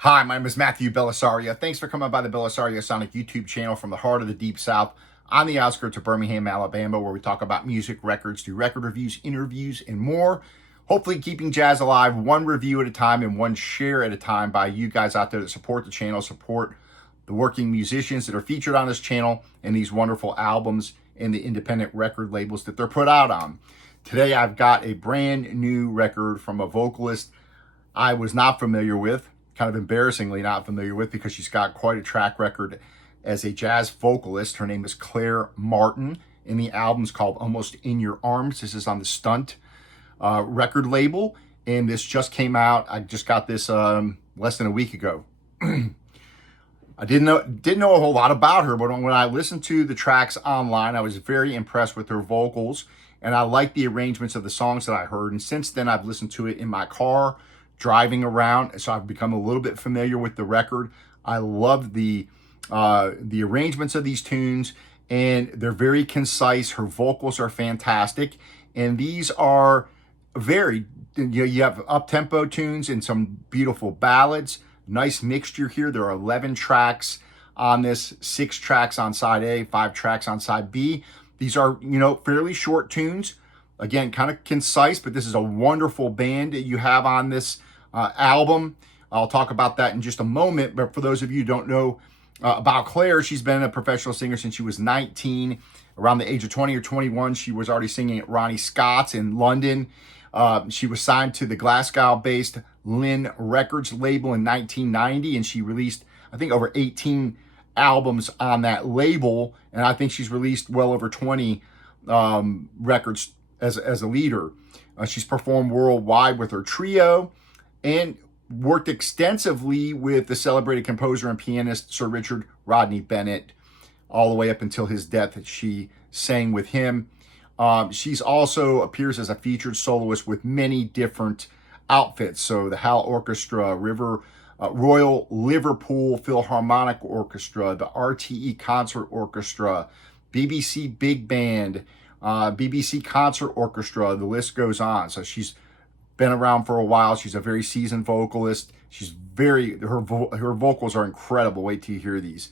Hi, my name is Matthew Bellisario. Thanks for coming by the BellisarioSonic YouTube channel from the heart of the Deep South on the outskirts of Birmingham, Alabama, where we talk about music, records, do record reviews, interviews, and more. Hopefully keeping jazz alive one review at a time and one share at a time by you guys out there that support the channel, support the working musicians that are featured on this channel and these wonderful albums and the independent record labels that they're put out on. Today, I've got a brand new record from a vocalist I was not familiar with, kind of embarrassingly not familiar with, because she's got quite a track record as a jazz vocalist. Her name is Claire Martin, and the album's called Almost in Your Arms. This is on the Stunt record label, and this just came out. I just got this less than a week ago. I didn't know a whole lot about her, but when I listened to the tracks online, I was very impressed with her vocals, and I liked the arrangements of the songs that I heard. And since then, I've listened to it in my car, driving around, so I've become a little bit familiar with the record. I love the arrangements of these tunes, and they're very concise. Her vocals are fantastic, and these are varied. You have up-tempo tunes and some beautiful ballads. Nice mixture here. There are 11 tracks on this, 6 tracks on side A, 5 tracks on side B. These are, fairly short tunes. Again, kind of concise, but this is a wonderful band that you have on this album. I'll talk about that in just a moment, but for those of you who don't know about Claire, she's been a professional singer since she was 19. Around the age of 20 or 21, she was already singing at Ronnie Scott's in London. She was signed to the Glasgow-based Lynn Records label in 1990, and she released, I think, over 18 albums on that label, and I think she's released well over 20 records as a leader. She's performed worldwide with her trio and worked extensively with the celebrated composer and pianist Sir Richard Rodney Bennett all the way up until his death. She sang with him. She's also appears as a featured soloist with many different outfits. So the Hal Orchestra, Royal Liverpool Philharmonic Orchestra, the RTE Concert Orchestra, BBC Big Band, BBC Concert Orchestra, the list goes on. So she's been around for a while. She's a very seasoned vocalist. Her vocals are incredible. Wait till you hear these.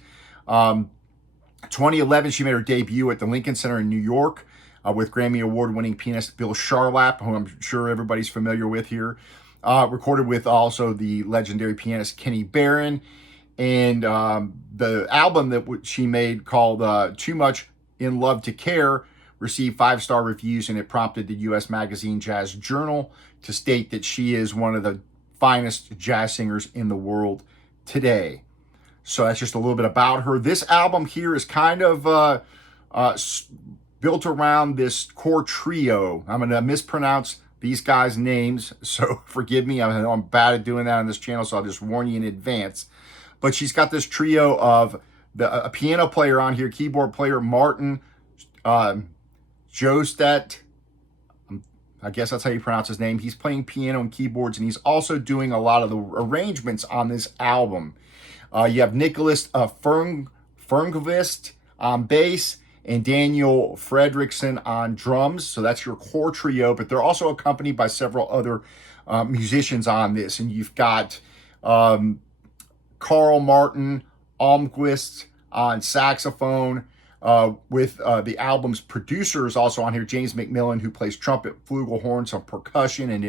2011, she made her debut at the Lincoln Center in New York with Grammy Award-winning pianist Bill Charlap, who I'm sure everybody's familiar with here. Recorded with also the legendary pianist Kenny Barron. And the album that she made called Too Much in Love to Care received 5-star reviews, and it prompted the U.S. magazine Jazz Journal to state that she is one of the finest jazz singers in the world today. So that's just a little bit about her. This album here is kind of built around this core trio. I'm going to mispronounce these guys' names, so forgive me. I'm bad at doing that on this channel, so I'll just warn you in advance. But she's got this trio of a piano player on here, keyboard player Martin Sjöstedt. I guess that's how you pronounce his name. He's playing piano and keyboards, and he's also doing a lot of the arrangements on this album. You have Niklas Fernqvist on bass and Daniel Fredriksson on drums. So that's your core trio, but they're also accompanied by several other musicians on this. And you've got Carole Martin Almquist on saxophone, with the album's producers also on here, James McMillan, who plays trumpet, flugelhorn, some percussion, and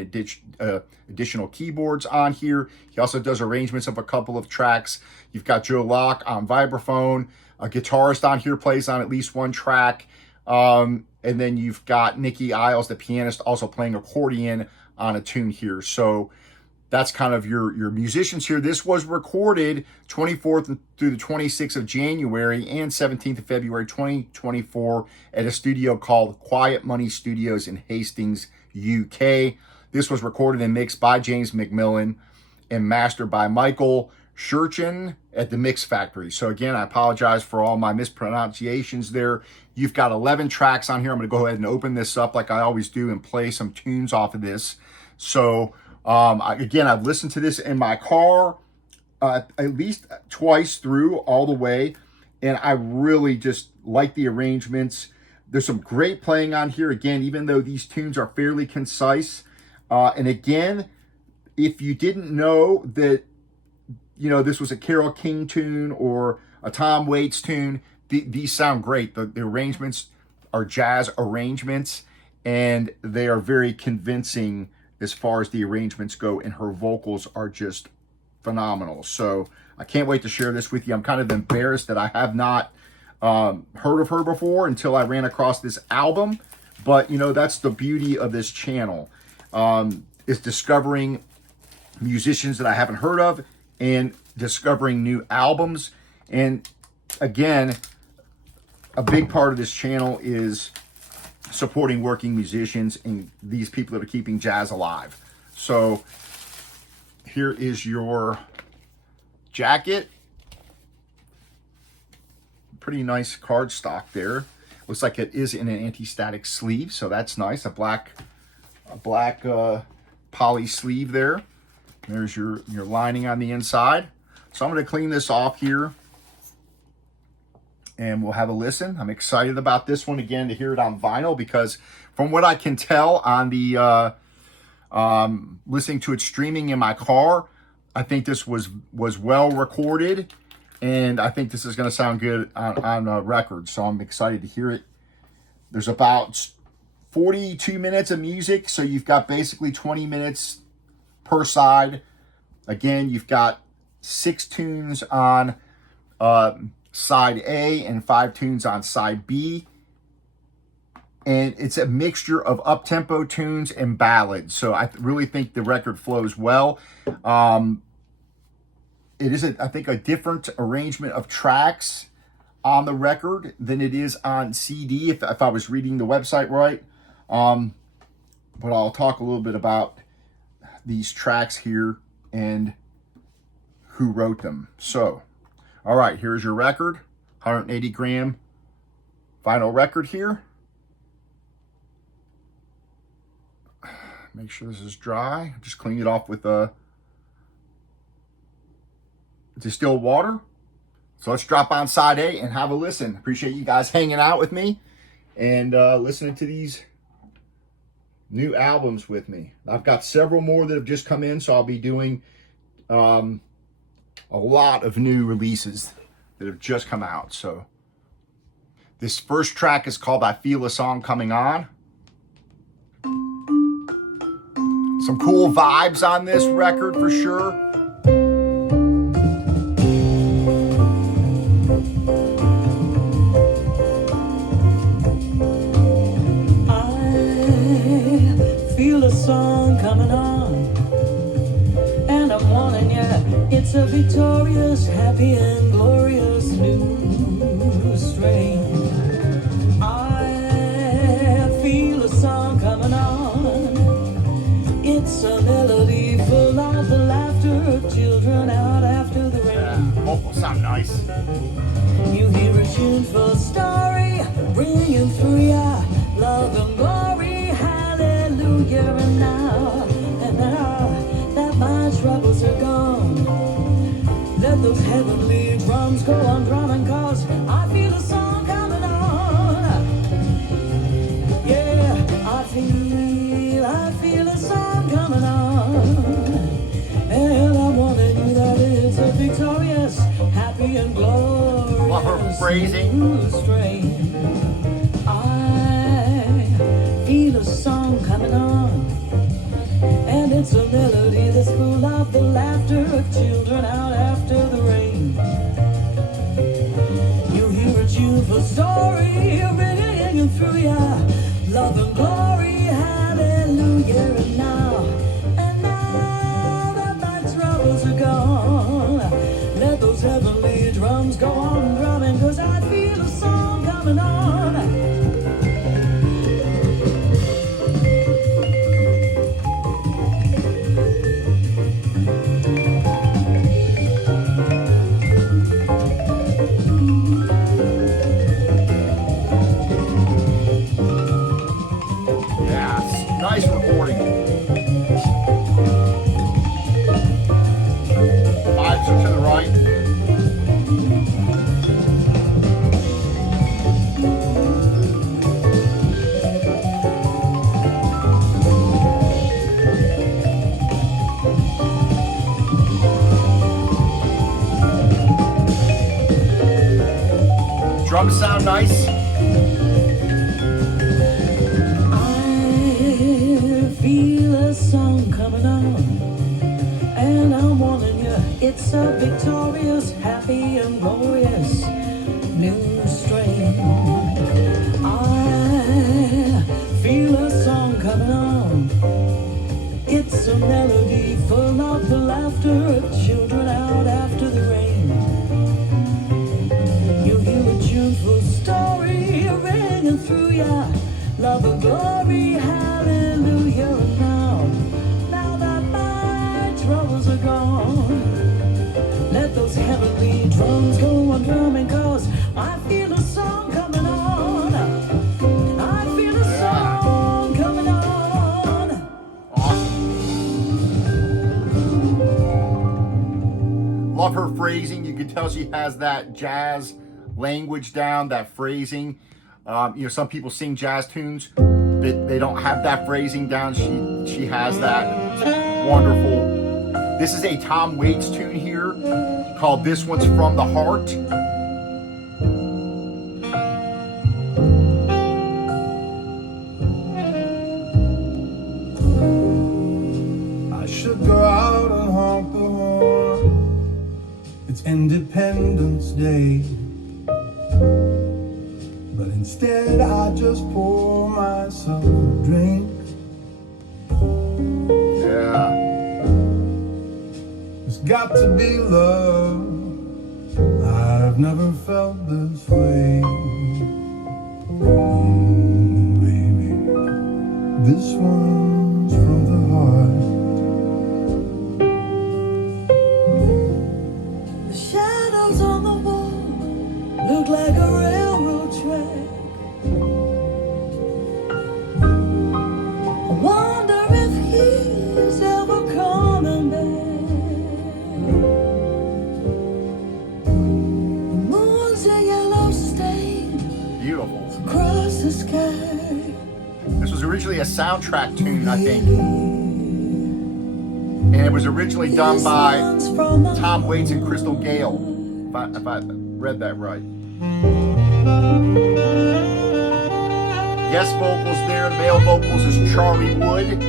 additional keyboards on here. He also does arrangements of a couple of tracks. You've got Joe Locke on vibraphone. A guitarist on here plays on at least one track. And then you've got Nikki Isles, the pianist, also playing accordion on a tune here. So that's kind of your musicians here. This was recorded 24th through the 26th of January and 17th of February 2024 at a studio called Quiet Money Studios in Hastings, UK. This was recorded and mixed by James McMillan and mastered by Michael Sjöstedt at the Mix Factory. So again, I apologize for all my mispronunciations there. You've got 11 tracks on here. I'm going to go ahead and open this up like I always do and play some tunes off of this. So again, I've listened to this in my car at least twice through all the way, and I really just like the arrangements. There's some great playing on here. Again, even though these tunes are fairly concise. And again, if you didn't know that you know, this was a Carole King tune or a Tom Waits tune, these sound great. The arrangements are jazz arrangements, and they are very convincing as far as the arrangements go, and her vocals are just phenomenal. So I can't wait to share this with you. I'm kind of embarrassed that I have not heard of her before until I ran across this album. But, you know, that's the beauty of this channel, is discovering musicians that I haven't heard of and discovering new albums. And again, a big part of this channel is supporting working musicians and these people that are keeping jazz alive. So here is your jacket. Pretty nice cardstock there. Looks like it is in an anti-static sleeve, so that's nice. A black poly sleeve there. There's your lining on the inside. So I'm going to clean this off here, and we'll have a listen. I'm excited about this one again, to hear it on vinyl, because from what I can tell on the listening to it streaming in my car, I think this was well recorded, and I think this is going to sound good on record. So I'm excited to hear it. There's about 42 minutes of music, so you've got basically 20 minutes per side. Again, you've got 6 tunes on side A and 5 tunes on side B. And it's a mixture of up-tempo tunes and ballads. So I really think the record flows well. It is, I think, a different arrangement of tracks on the record than it is on CD, if I was reading the website right. But I'll talk a little bit about these tracks here and who wrote them. So, all right, here's your record. 180 gram vinyl record here. Make sure this is dry. Just clean it off with distilled water. So let's drop on side A and have a listen. Appreciate you guys hanging out with me and listening to these new albums with me. I've got several more that have just come in, so I'll be doing a lot of new releases that have just come out. So this first track is called I Feel a Song Coming On. Some cool vibes on this record for sure. Song coming on, and I'm wanting you. It's a victorious, happy and glorious new strain. I feel a song coming on. It's a melody full of the laughter of children out after the rain. Oh, sound nice. You hear a tuneful story ringing through ya, love and glory. And now that my troubles are gone, let those heavenly drums go on drumming, cause I feel a song coming on. Yeah, I feel a song coming on. And I'm wanting you that it's a victorious, happy and glorious. Love her phrasing. Strain. I feel a song coming on. And it's a melody that's full of the laughter of children out after the rain. You hear a tuneful story ringing through ya, love and glory, hallelujah. And now that my troubles are gone, let those heavenly drums go on drumming, cause I feel a song coming on. Nice recording. Vibes are to the right. nice. I feel a song coming on, and I'm warning you, it's a victorious, happy and glorious new strain. I feel a song coming on. It's a melody full of the laughter of children out after the rain. You hear a tuneful story ringing through ya, love and glory, hallelujah. And now that my troubles are gone, let those heavenly drums go on drumming, 'cause I feel a song coming on. I feel a song coming on. Love her phrasing. You can tell she has that jazz language down, that phrasing. Some people sing jazz tunes, but they don't have that phrasing down. She has that. It's wonderful. This is a Tom Waits tune here called This One's From the Heart. I should go out and honk the horn. It's Independence Day, but instead I just pour myself a drink. Yeah. It's got to be love. I've never felt this way. Baby, this one's from the heart. The shadows on the wall look like a railroad track. I wonder if he's ever coming back. The moon's a yellow stain Beautiful. across the sky. This was originally a soundtrack tune, I think. And it was originally done by Tom Waits and Crystal Gale, if I read that right. Guest vocals there, male vocals is Charlie Wood.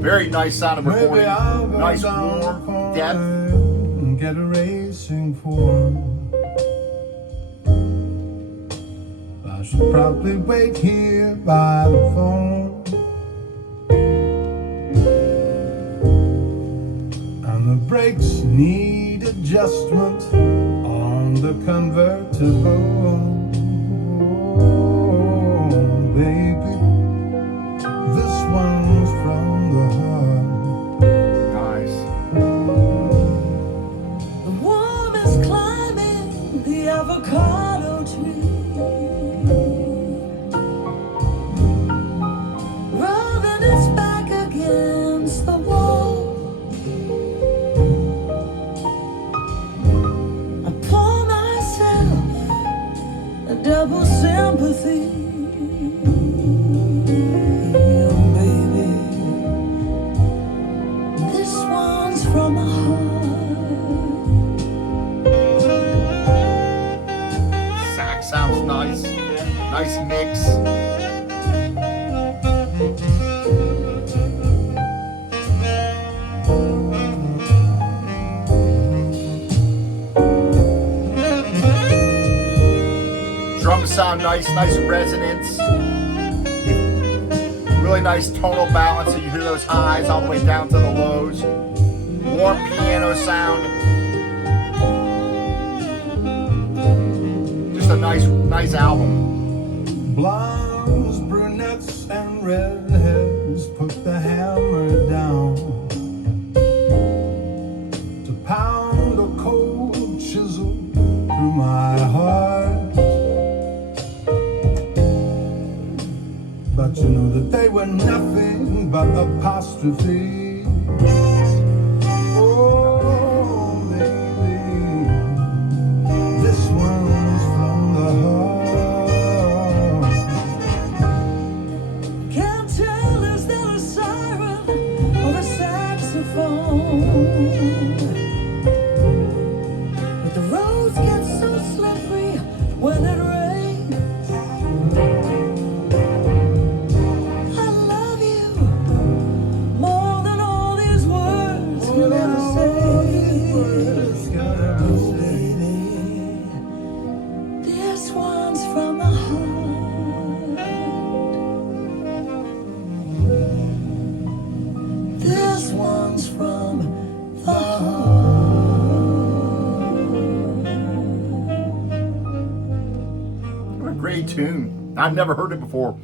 Very nice sound of Maybe recording. I'll go Nice, down the warm corner depth. and get a racing form. I should probably wait here by the phone. And the brakes need adjustment on the convertible. Baby, this one's from the heart. Nice. The worm is climbing the avocado tree, rubbing its back against the wall. I pour myself a double sympathy. Oh, baby, this one's from the heart. Sax sounds nice. Nice mix. Drums sound nice, nice resonance. Really nice tonal balance, so you hear those highs all the way down to the lows. Warm piano sound. Just a nice album. Blondes, brunettes, and redheads put the hammer down to pound a cold chisel through my heart. But you know that they were nothing but apostrophes. Oh, baby, this one's from the heart. But the roads get so slippery when it rains. I love you more than all these words can ever say. This one's from the heart. This one's from the heart. What a great tune. I've never heard it before.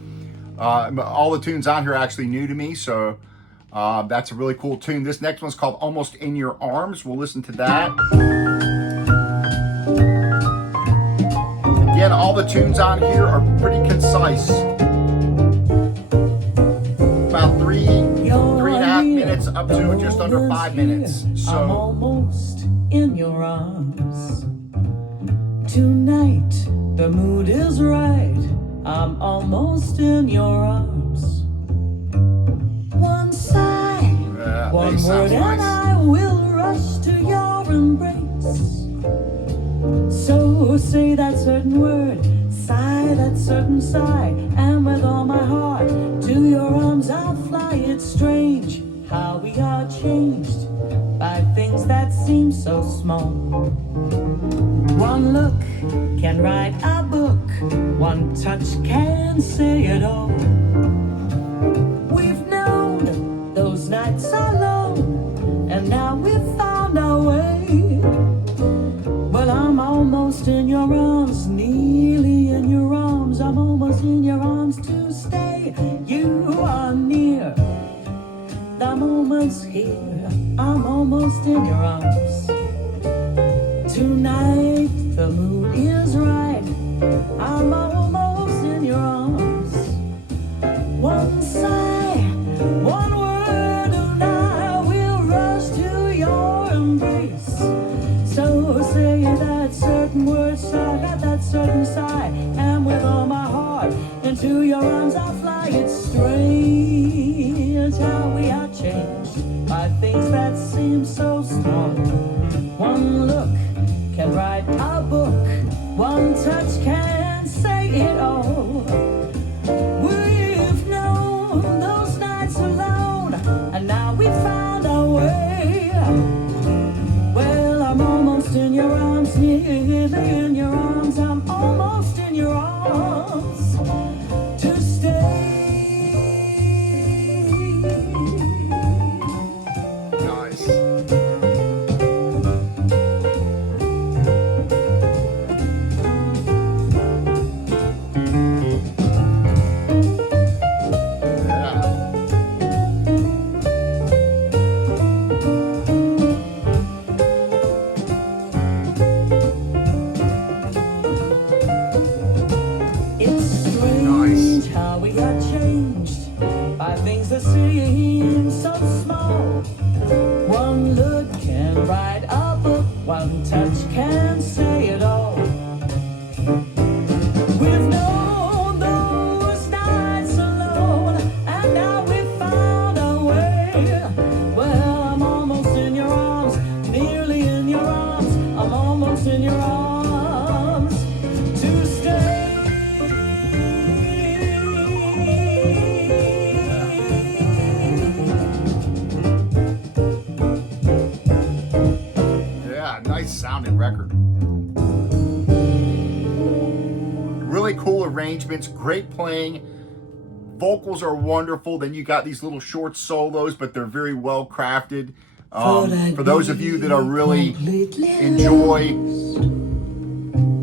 All the tunes on here are actually new to me, so that's a really cool tune. This next one's called Almost in Your Arms. We'll listen to that. Again, all the tunes on here are pretty concise. About three and a half minutes up to just under 5 minutes. I'm So almost in your arms. Tonight, the mood is right. I'm almost in your arms. One sigh, one bass word, sounds and nice. I will rush to your embrace. So say that certain word, sigh that certain sigh, and with all my heart to your arms I'll fly. It's strange how we are changed by things that seem so small. One look can write a book, one touch can say it all. We've known those nights alone, and now we've found our way. Well, I'm almost in your arms, nearly in your arms. I'm almost in your arms to stay. You are near, the moment's here. I'm almost in your arms. Tonight, the mood is right. I'm almost in your arms. One sigh, one word, and I will rush to your embrace. So say that certain word, sigh that certain sigh, and with all my heart into your arms I'll fly. It's strange how we are changed by things that seem so small. One look can write a book, one touch can say it all. We've known those nights alone, and now we found our way. Well, I'm almost in your arms, nearly in your arms. I'm almost in your arms to stay. nice. It's strange how we are changed by things that seem so small. One look can write a book, one touch can say it all. We've known those nights alone, and now we've found our way. Well, I'm almost in your arms, nearly in your arms. I'm almost in your arms to stay. Yeah, nice sounding record. Really cool arrangements, great playing. Vocals are wonderful. Then you got these little short solos, but they're very well crafted. For those of you that are really enjoy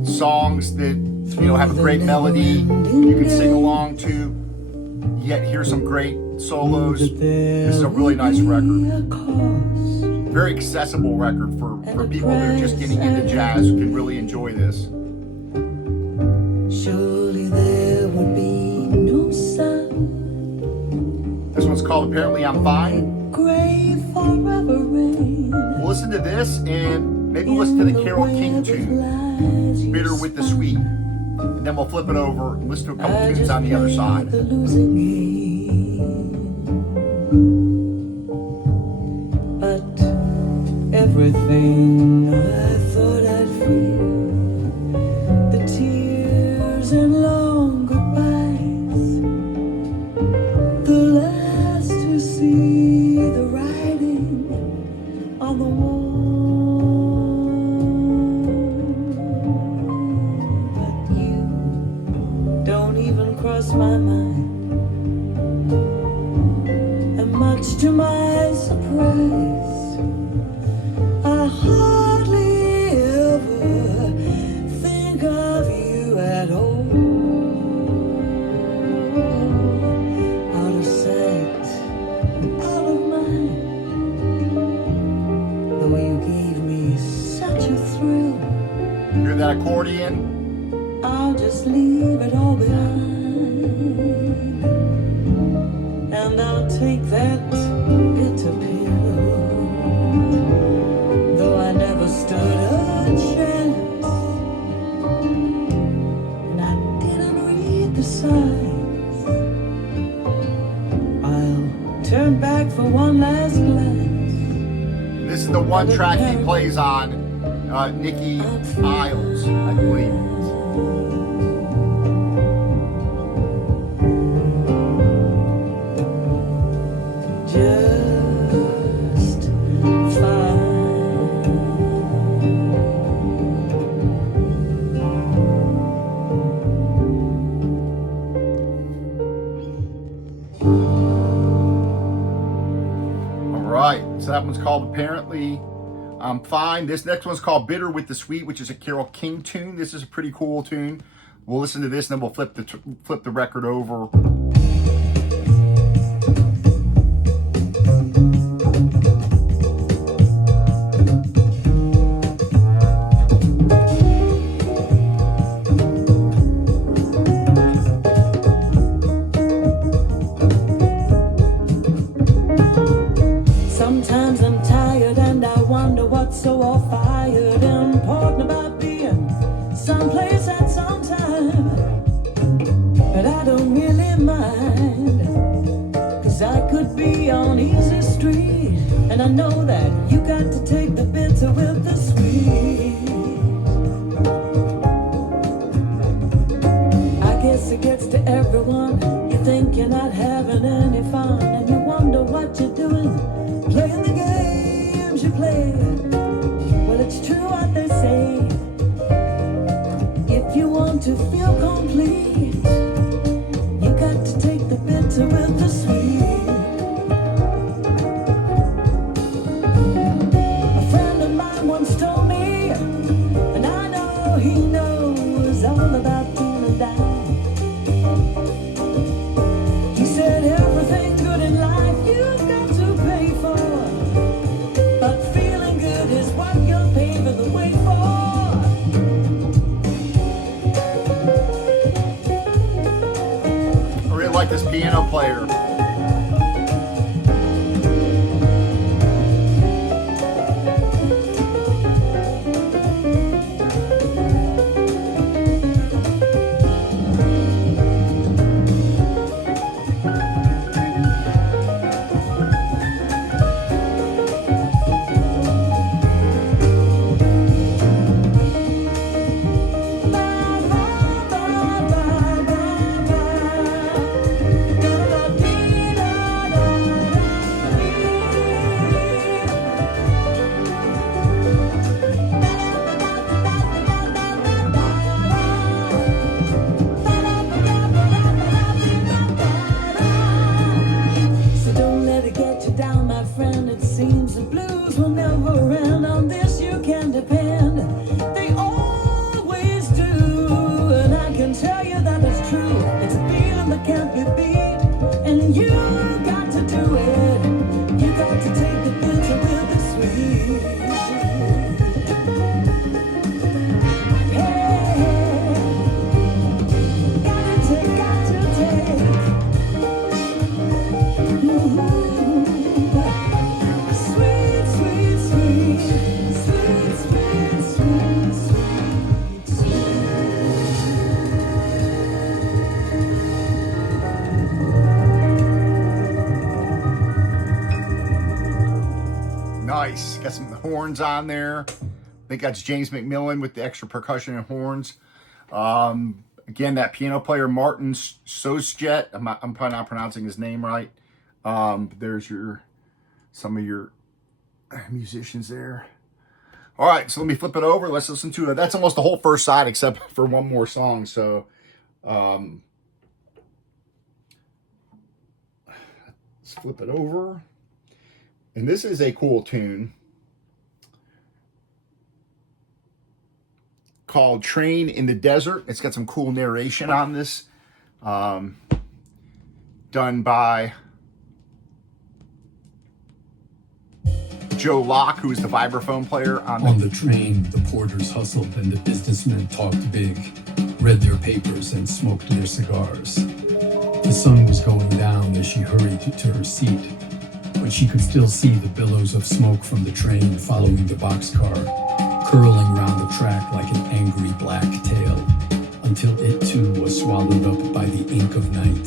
songs that have a great melody, you can sing along to, yet hear some great solos. This is a really nice record. Very accessible record for people that are just getting into jazz who can really enjoy this. Surely there would be no sun. This one's called Apparently I'm Fine. Gray forever rain. We'll listen to this and maybe listen to the Carole King tune, Bitter with the Sweet. And then we'll flip it over and listen to a couple tunes on the other side. The losing game. But everything I thought I'd feel. The tears and long goodbyes, the last to see the writing on the wall. But you don't even cross my mind, and much to my surprise, I hardly ever think of you at all. Out of sight, out of mind, though you gave me such a thrill, Hear that accordion? I'll just leave it all behind. And I'll take that bitter pill, though I never stood a chance, and I didn't read the signs. I'll turn back for one last glance. This is the one track he plays on Nikki Isles, I believe. Just fine. All right, so that one's called Apparently I'm Fine. This next one's called Bitter with the Sweet, which is a Carole King tune. This is a pretty cool tune. We'll listen to this, and then we'll flip the record over. Sometimes I'm tired and I wonder what's so all fired and important about being someplace at some time. But I don't really mind, 'cause I could be on easy street, and I know that you got to take the bitter with the sweet. I guess it gets to everyone. You think you're not having any fun, and you wonder what you're doing, playing the games you play. Well, it's true what they say. If you want to feel complete, you got to take the bitter with the sweet. A friend of mine once told me, and I know he knows all about doing and down. He said everything good in life you've got to pay for, but feeling good is what you're paving the way for. I really like this piano player. So don't let it get you down, my friend. It seems the blues will never end. On this you can depend. They always do, and I can tell you that it's true. It's a feeling that can't be beat, and you got to do it. You got to take the bitter with the sweet. Hey, got to take. Sweet, sweet, sweet, sweet, sweet, sweet, sweet, sweet. Nice. got some horns on there. I think that's James McMillan with the extra percussion and horns. Again, that piano player, Martin Sjöstedt. I'm probably not pronouncing his name right. There's some of your musicians there. All right, so let me flip it over. Let's listen to it. That's almost the whole first side except for one more song. So let's flip it over. And this is a cool tune called Train in the Desert. It's got some cool narration on this. Done by Joe Locke, who is the vibraphone player on the train. The porters hustled and the businessmen talked big, read their papers and smoked their cigars. The sun was going down as she hurried to her seat, but she could still see the billows of smoke from the train following the boxcar, curling round the track like an angry black tail, until it too was swallowed up by the ink of night.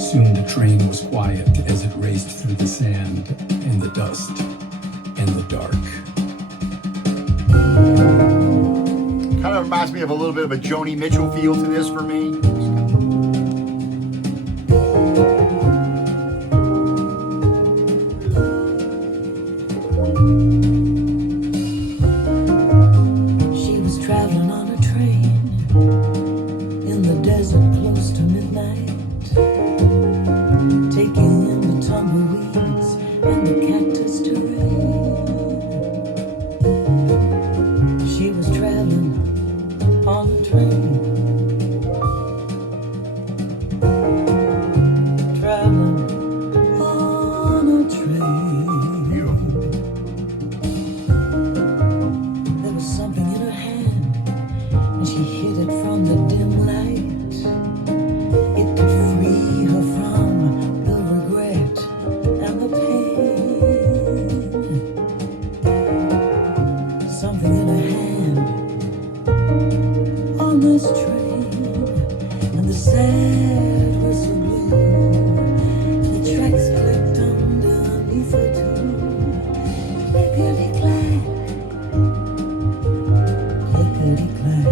Soon the train was quiet as it raced through the sand and the dust and the dark. Kind of reminds me of a little bit of a Joni Mitchell feel to this for me. She was traveling on a train in the desert close to midnight, taking in the tumbleweeds and the cactus terrain. She was traveling on a train, traveling on a train. Beautiful. There was something in her hand, and she hid it from the dim light. It could free her from the regret and the pain. Something in her hand on this train, and the sad whistle blew. The tracks clicked underneath her too. Clickety-clack, clickety-clack.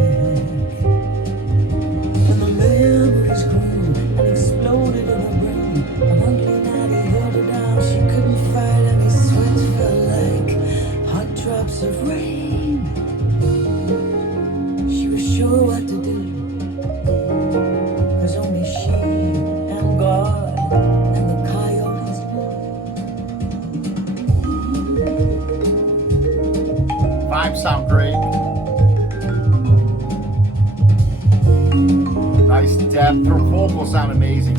And the memories grew and exploded in her brain. An ugly night he held her down. She couldn't fight and his sweat felt like hot drops of rain. She was sure what to do, 'cause only she and God and the coyotes knew. Vibes sound great. Nice depth. Her vocals sound amazing.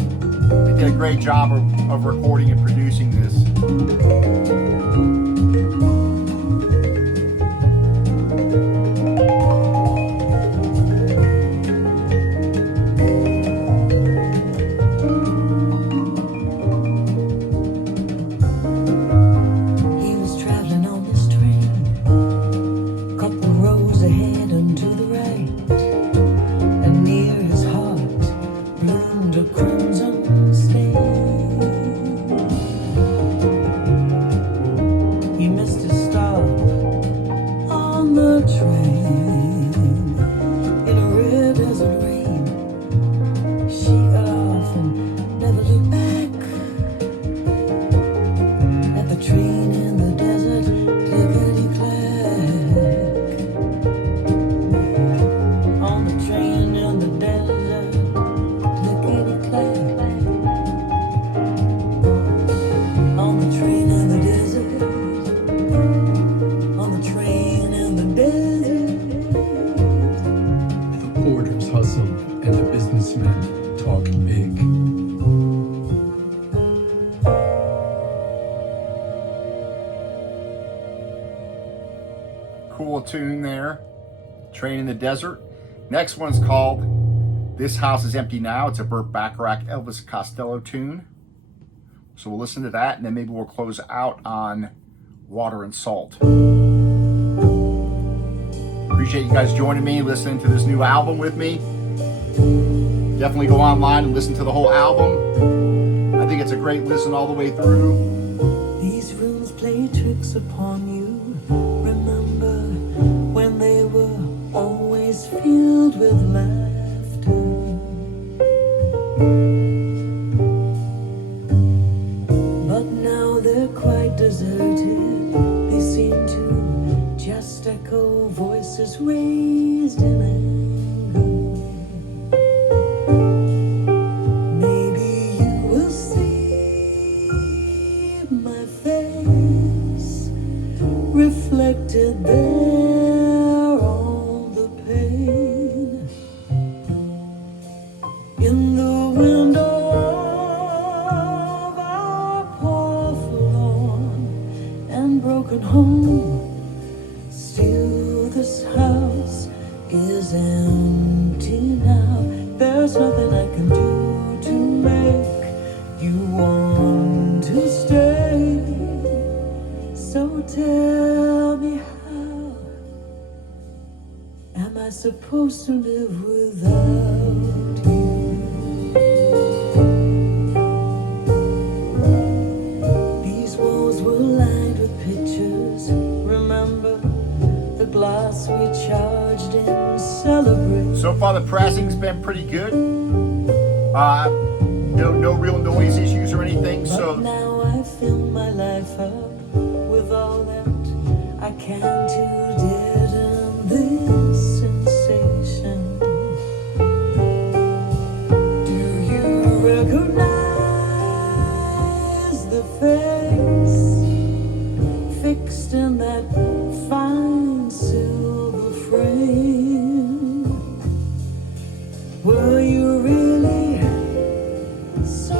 They did a great job of recording and producing this. He was traveling on this train, couple rows ahead and to the right, and near his heart bloomed a crimson stain. He missed his stop on the train in a rare desert rain. She got off and never looked back. At the train in the desert, clickety-clack. On the train in the desert, clickety-clack. On the train in the desert, on the train in the desert. The porters hustled and the businessmen talked big. Cool tune there. Train in the Desert. Next one's called This House is Empty Now. It's a Burt Bacharach, Elvis Costello tune. So we'll listen to that, and then maybe we'll close out on Water and Salt. Appreciate you guys joining me, listening to this new album with me. Definitely go online and listen to the whole album. I think it's a great listen all the way through. These rooms play play tricks upon you. Remember when they were always filled with laughter. But now they're quite deserted. They seem to just echo voices raised in anger. Maybe you will see my face reflected there on the pane in the window of our poor forlorn and broken home. Still this house is empty now. There's nothing I can do to make you want to stay. So tell me, how am I supposed to live without you? These walls were lined with pictures. Remember the glass we charged in celebration. So far, the pressing's been pretty good. No real noise issues or anything. But So now I fill my life up with all that I can to deaden this sensation. Do you recognize the face fixed in that fine silver frame? Were you really so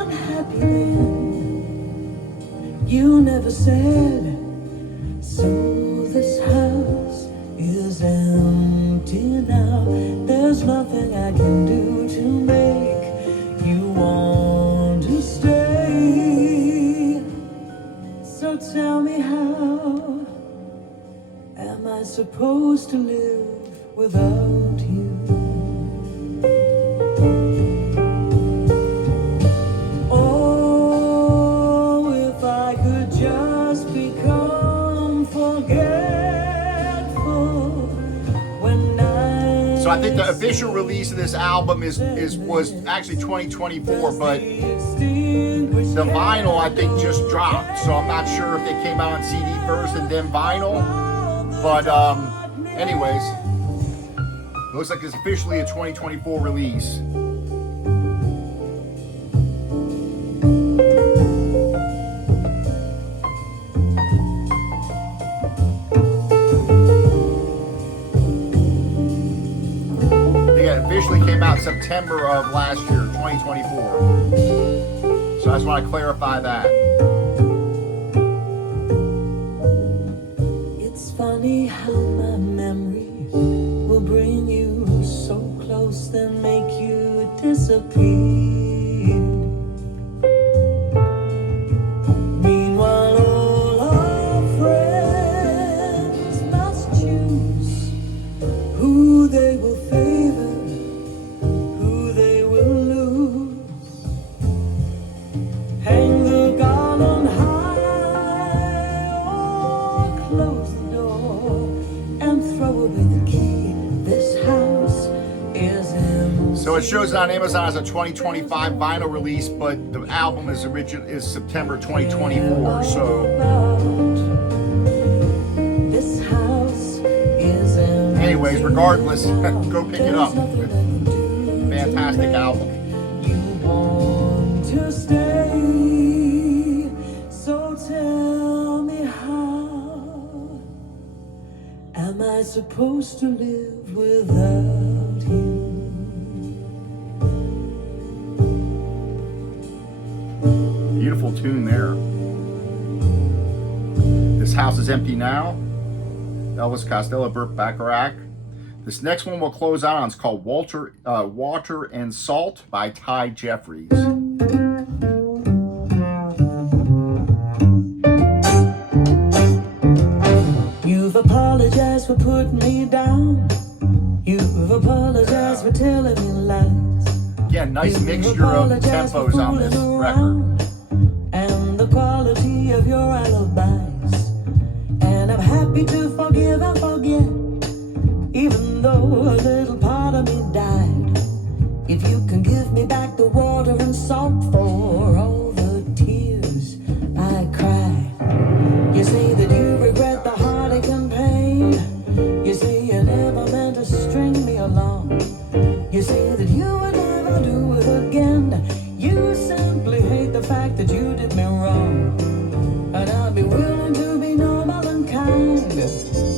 unhappy then? You never said. So this house is empty now. There's nothing I can do to make you want to stay. So tell me, how am I supposed to live without you? Oh, if I could just become forgetful when I. I think the official release of this album was actually 2024, but the vinyl I think just dropped. So I'm not sure if they came out on CD first and then vinyl. But anyways, looks like it's officially a 2024 release. Officially came out September of last year, 2024. So I just want to clarify that. It's funny how my memory will bring you so close, then make you disappear. Meanwhile, all our friends must choose who they will favor, hang the garland high or close the door and throw away the key. This house is empty. So it shows on Amazon as a 2025 vinyl release, but the album is September 2024. So this house is empty. anyways, regardless, go pick it up. Fantastic album. You want to stay. So tell me, how am I supposed to live without you? Beautiful tune there. This House is Empty Now. Elvis Costello, Burt Bacharach. This next one we'll close out on. It's called Water and Salt by Ty Jeffries. You've apologized for putting me down. You've apologized for telling me lies. Again, nice mixture of tempos on this record. And the quality of your alibis.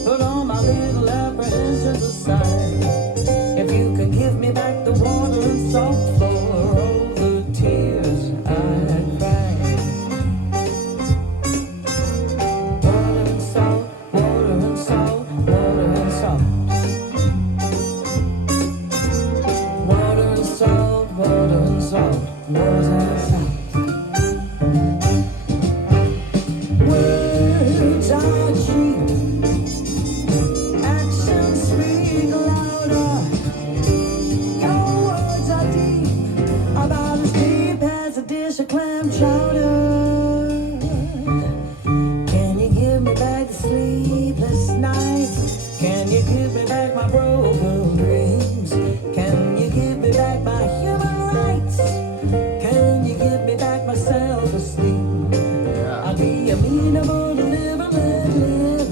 Put all my little apprehensions aside. If you can give me back the water and salt for all the tears I cried. Water and salt, water and salt, water and salt. Water and salt, water and salt, water and salt. Words are cheap, actions speak louder. Your words are deep, about as deep as a dish of clam chowder. Can you give me back the sleepless nights? Can you give me back my broken dreams? Can you give me back my human rights? Can you give me back my self-esteem? I'd be amenable to live and let live,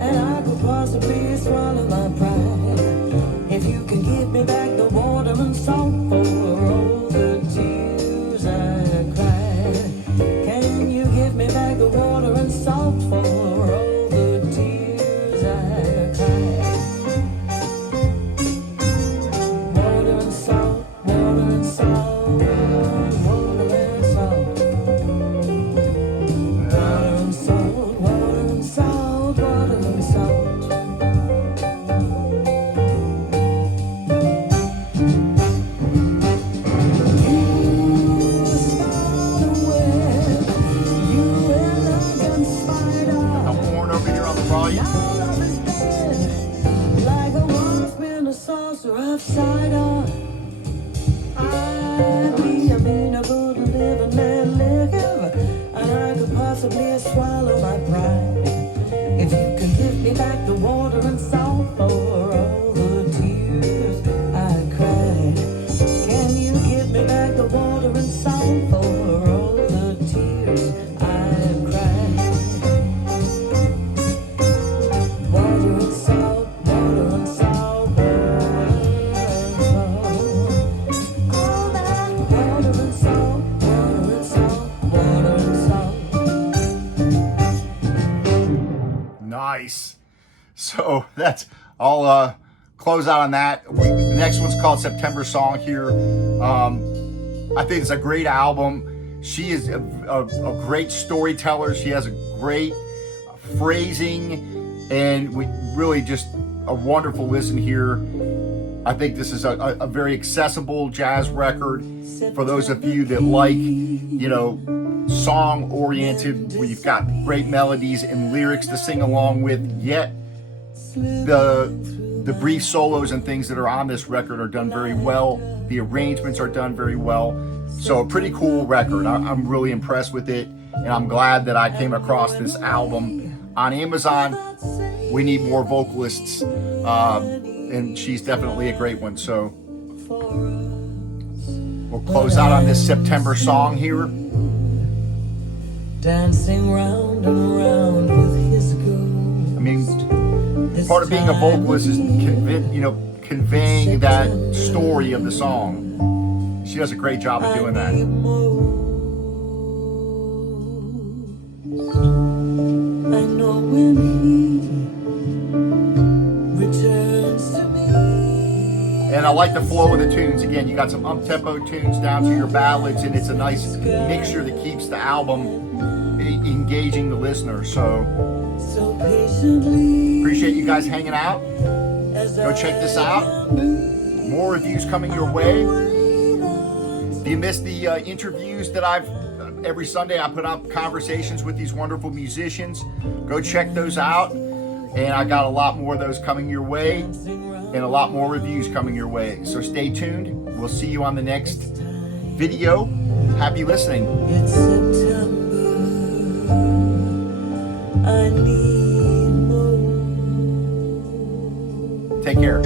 and I could possibly swallow my pride. If you can give me back the water and salt for all the tears I cried. Can you give me back the water and salt for all the tears I cried? Water and salt, water and salt, water and salt. Water and salt, water and salt, water and salt. You spider web, you elegant spider. I'm pouring over here on the volume. Now love is dead, like a wasp in a saucer of cider. I'd be amenable to live and let live, and I could possibly swallow my pride. If you can give me back the water and salt for all the tears I cried. Can you give me back the water and salt for all the tears I cried? Water and salt, water and salt, water and salt. All that water and salt, water and salt, water and salt. Nice. So that's, I'll close out on that. The next one's called September Song here. I think it's a great album. She is a great storyteller. She has a great phrasing, and we really just a wonderful listen here. I think this is a very accessible jazz record for those of you that like, you know, song oriented, where you've got great melodies and lyrics to sing along with, yet the brief solos and things that are on this record are done very well. The arrangements are done very well. So a pretty cool record. I'm really impressed with it, and I'm glad that I came across this album on Amazon. We need more vocalists, and she's definitely a great one. So we'll close out on this September Song here. Dancing round and round with his ghost. I mean, part of being a vocalist is conveying that story of the song. She does a great job of doing that. I know when he returns to me. And I like the flow of the tunes. Again, you got some up-tempo tunes down to your ballads, and it's a nice mixture that keeps the album engaging the listener. So appreciate you guys hanging out. Go check this out. More reviews coming your way. If you missed the interviews that every Sunday I put up conversations with these wonderful musicians, go check those out. And I got a lot more of those coming your way, and a lot more reviews coming your way. So stay tuned. We'll see you on the next video. Happy listening. It's September. I need more. Take care.